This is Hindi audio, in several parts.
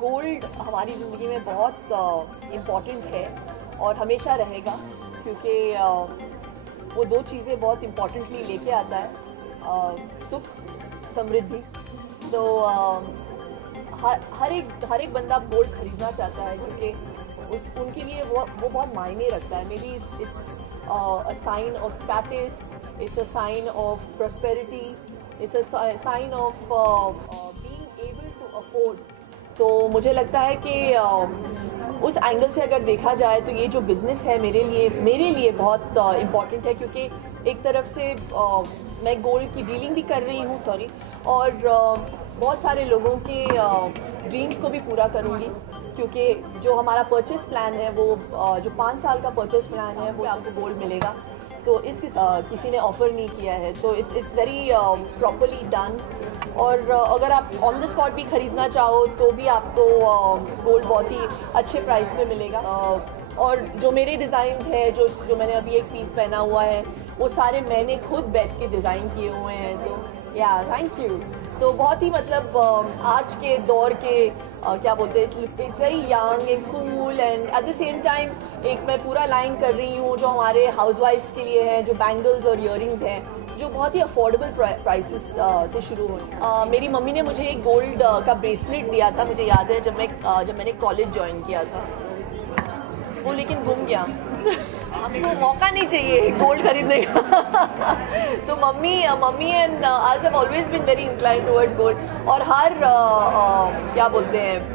गोल्ड हमारी ज़िंदगी में बहुत इम्पॉर्टेंट है और हमेशा रहेगा, क्योंकि वो दो चीज़ें बहुत इम्पॉर्टेंटली लेके आता है, सुख, समृद्धि। तो हर एक बंदा गोल्ड खरीदना चाहता है, क्योंकि उनके लिए वो बहुत मायने रखता है। May be it's a sign of status, it's a sign of prosperity, it's a sign of being able to afford। तो मुझे लगता है कि उस एंगल से अगर देखा जाए तो ये जो बिज़नेस है मेरे लिए बहुत इम्पॉर्टेंट है, क्योंकि एक तरफ से मैं गोल्ड की डीलिंग भी कर रही हूँ, और बहुत सारे लोगों के ड्रीम्स को भी पूरा करूँगी, क्योंकि जो हमारा परचेस प्लान है वो जो 5 साल का परचेस प्लान है वो आपको गोल्ड मिलेगा। तो किसी ने ऑफ़र नहीं किया है, तो इट्स वेरी प्रॉपरली डन। और अगर आप ऑन द स्पॉट भी ख़रीदना चाहो तो भी आपको गोल्ड बहुत ही अच्छे प्राइस पे मिलेगा। और जो मेरे डिज़ाइन है, जो मैंने अभी एक पीस पहना हुआ है, वो सारे मैंने खुद बैठ के डिज़ाइन किए हुए हैं। तो या थैंक यू। तो बहुत ही मतलब आज के दौर के क्या बोलते हैं, it's very young and cool, and at the same time एक मैं पूरा लाइन कर रही हूँ जो हमारे हाउसवाइफ्स के लिए है, जो बैंगल्स और ईयरिंग्स हैं, जो बहुत ही अफोर्डेबल प्राइसेस से शुरू हुए। मेरी मम्मी ने मुझे एक गोल्ड का ब्रेसलेट दिया था, मुझे याद है, जब मैंने कॉलेज ज्वाइन किया था, वो लेकिन गुम गया। हमको मौका नहीं चाहिए गोल्ड खरीदने का। तो मम्मी एंड आज have always been very inclined towards gold. और हर क्या बोलते हैं,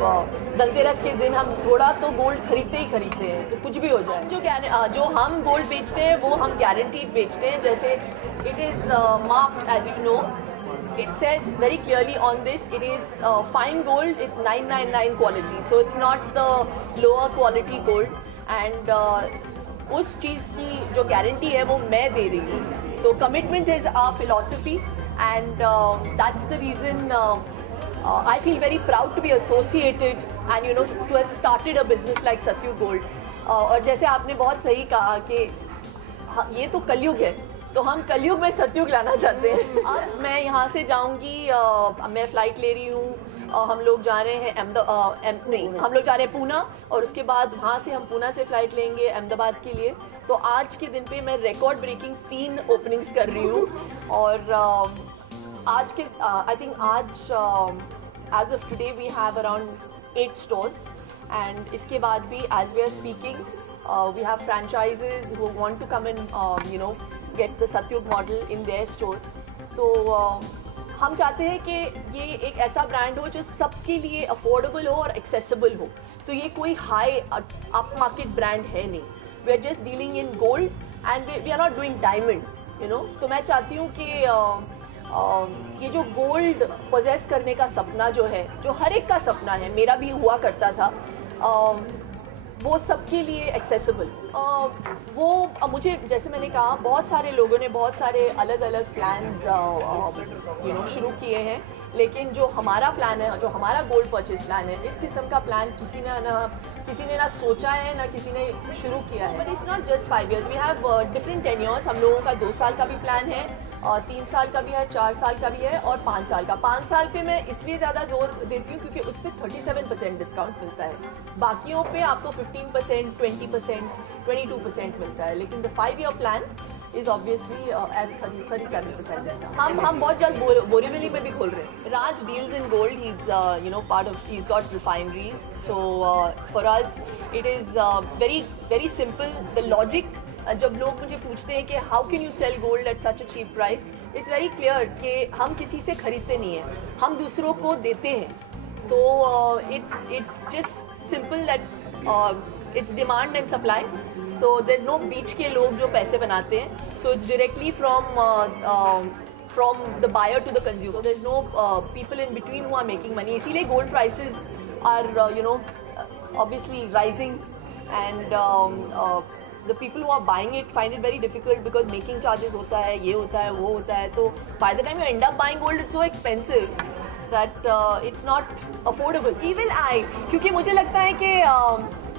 धनतेरस के दिन हम थोड़ा तो गोल्ड खरीदते हैं, तो कुछ भी हो जाए। जो हम गोल्ड बेचते हैं वो हम गारंटीड बेचते हैं। जैसे it is marked, as you know, it says very clearly on this, it is fine gold, it's 999 quality, so it's not the lower quality gold, and उस चीज़ की जो गारंटी है वो मैं दे रही हूँ। तो commitment is our philosophy, and that's the reason I feel very proud to be associated and to have started a business like Satyug Gold। और जैसे आपने बहुत सही कहा कि ये तो कलयुग है, तो हम कलयुग में सतयुग लाना चाहते हैं। अब मैं यहाँ से जाऊँगी, मैं फ़्लाइट ले रही हूँ, हम लोग जा रहे हैं हम लोग जा रहे हैं पूना, और उसके बाद वहाँ से हम पूना से फ़्लाइट लेंगे अहमदाबाद के लिए। तो आज के दिन पे मैं रिकॉर्ड ब्रेकिंग 3 ओपनिंग्स कर रही हूँ, और आज के आई थिंक आज as of today we have around 8 stores, and इसके बाद भी as we are speaking we have franchises who want to come and get the Satyug model in their stores। तो हम चाहते हैं कि ये एक ऐसा ब्रांड हो जो सबके लिए अफोर्डेबल हो और एक्सेसिबल हो। तो ये कोई हाई अप मार्केट ब्रांड है नहीं। We are just dealing in gold and we are not doing diamonds, तो मैं चाहती हूँ कि ये जो गोल्ड पोजेस करने का सपना जो है, जो हर एक का सपना है, मेरा भी हुआ करता था, वो सबके लिए एक्सेसिबल। वो मुझे, जैसे मैंने कहा, बहुत सारे लोगों ने बहुत सारे अलग अलग प्लान्स शुरू किए हैं, लेकिन जो हमारा प्लान है, जो हमारा गोल्ड परचेज प्लान है, इस किस्म का प्लान किसी ने ना सोचा है, ना किसी ने शुरू किया है। But it's not just 5 years, we have different tenures. हम लोगों का 2 साल का भी प्लान है, 3 साल का भी है, 4 साल का भी है, और 5 साल का। 5 साल पे मैं इसलिए ज़्यादा जोर देती हूँ क्योंकि उस पर 37% डिस्काउंट मिलता है। बाकियों पे आपको 15%, 20%, 22% मिलता है, लेकिन the 5 year plan is obviously at 37% discount. हम बहुत जल्द बोरीवली में भी खोल रहे हैं। Raj deals in gold, he is part of, he is got refineries, so for us it is very simple. The logic, जब लोग मुझे पूछते हैं कि how can you sell gold at such a cheap price, it's very clear कि हम किसी से ख़रीदते नहीं हैं, हम दूसरों को देते हैं। तो it's just simple that it's demand and supply. So there is no बीच के लोग जो पैसे बनाते हैं, so it's directly from the buyer to the consumer. There is no people in between who are making money. इसीलिए gold prices are obviously rising, and the people who are buying it find it very difficult because making charges होता है, ये होता है, वो होता है। तो by the time you end up buying gold, it's so expensive that it's not affordable. Even I, क्योंकि मुझे लगता है कि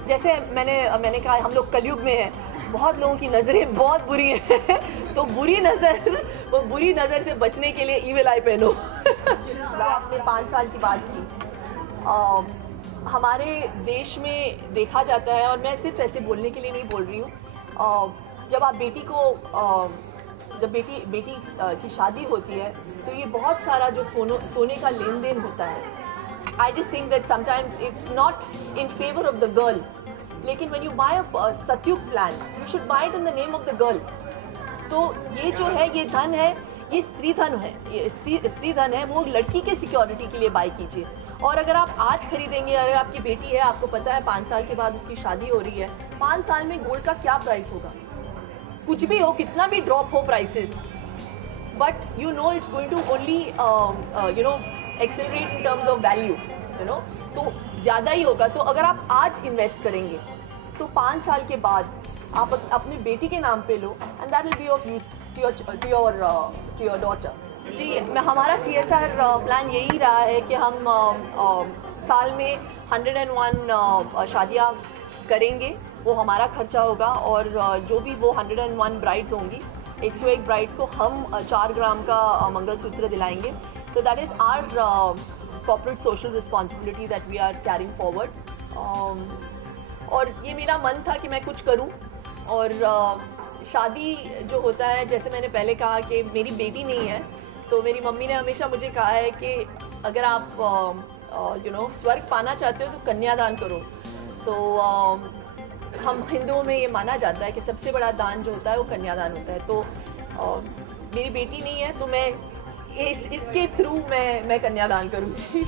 जैसे मैंने कहा, हम लोग कलयुग में हैं, बहुत लोगों की नज़रें बहुत बुरी हैं। तो बुरी नज़र से बचने के लिए ईविल आई पहनो। आपने 5 साल की बात की, हमारे देश में देखा जाता है, और मैं सिर्फ ऐसे बोलने के लिए नहीं बोल रही हूँ, जब आप बेटी को जब बेटी की शादी होती है तो ये बहुत सारा जो सोने का लेन देन होता है. I just think that sometimes it's not in favor of the girl. लेकिन when you buy a Satyug plan, you should buy it in the name of the girl. तो ये जो है, ये धन है, ये स्त्री धन है, ये स्त्री धन है, वो लड़की के सिक्योरिटी के लिए बाय कीजिए. और अगर आप आज खरीदेंगे, अगर आपकी बेटी है, आपको पता है 5 साल के बाद उसकी शादी हो रही है, 5 साल में गोल्ड का क्या प्राइस होगा? कुछ भी हो, कितना भी ड्रॉप हो prices, but you know it's going to only accelerate in terms of value, तो ज़्यादा ही होगा. तो अगर आप आज इन्वेस्ट करेंगे तो 5 साल के बाद आप अपनी बेटी के नाम पे लो, and that will be of use to your daughter. जी, हमारा CSR प्लान यही रहा है कि हम साल में 101 शादियाँ करेंगे, वो हमारा खर्चा होगा. और जो भी वो 101 ब्राइड्स होंगी, 101 ब्राइड्स को हम 4 ग्राम का मंगलसूत्र दिलाएंगे. So that is our corporate social responsibility that we are carrying forward. और ये मेरा मन था कि मैं कुछ करूं. और शादी जो होता है, जैसे मैंने पहले कहा कि मेरी बेटी नहीं है, तो मेरी मम्मी ने हमेशा मुझे कहा है कि अगर आप स्वर्ग पाना चाहते हो तो कन्यादान करो. तो हम हिंदुओं में ये माना जाता है कि सबसे बड़ा दान जो होता है वो कन्यादान होता है. तो मेरी बेटी नहीं है, तो मैं इसके थ्रू मैं कन्यादान करूँगी.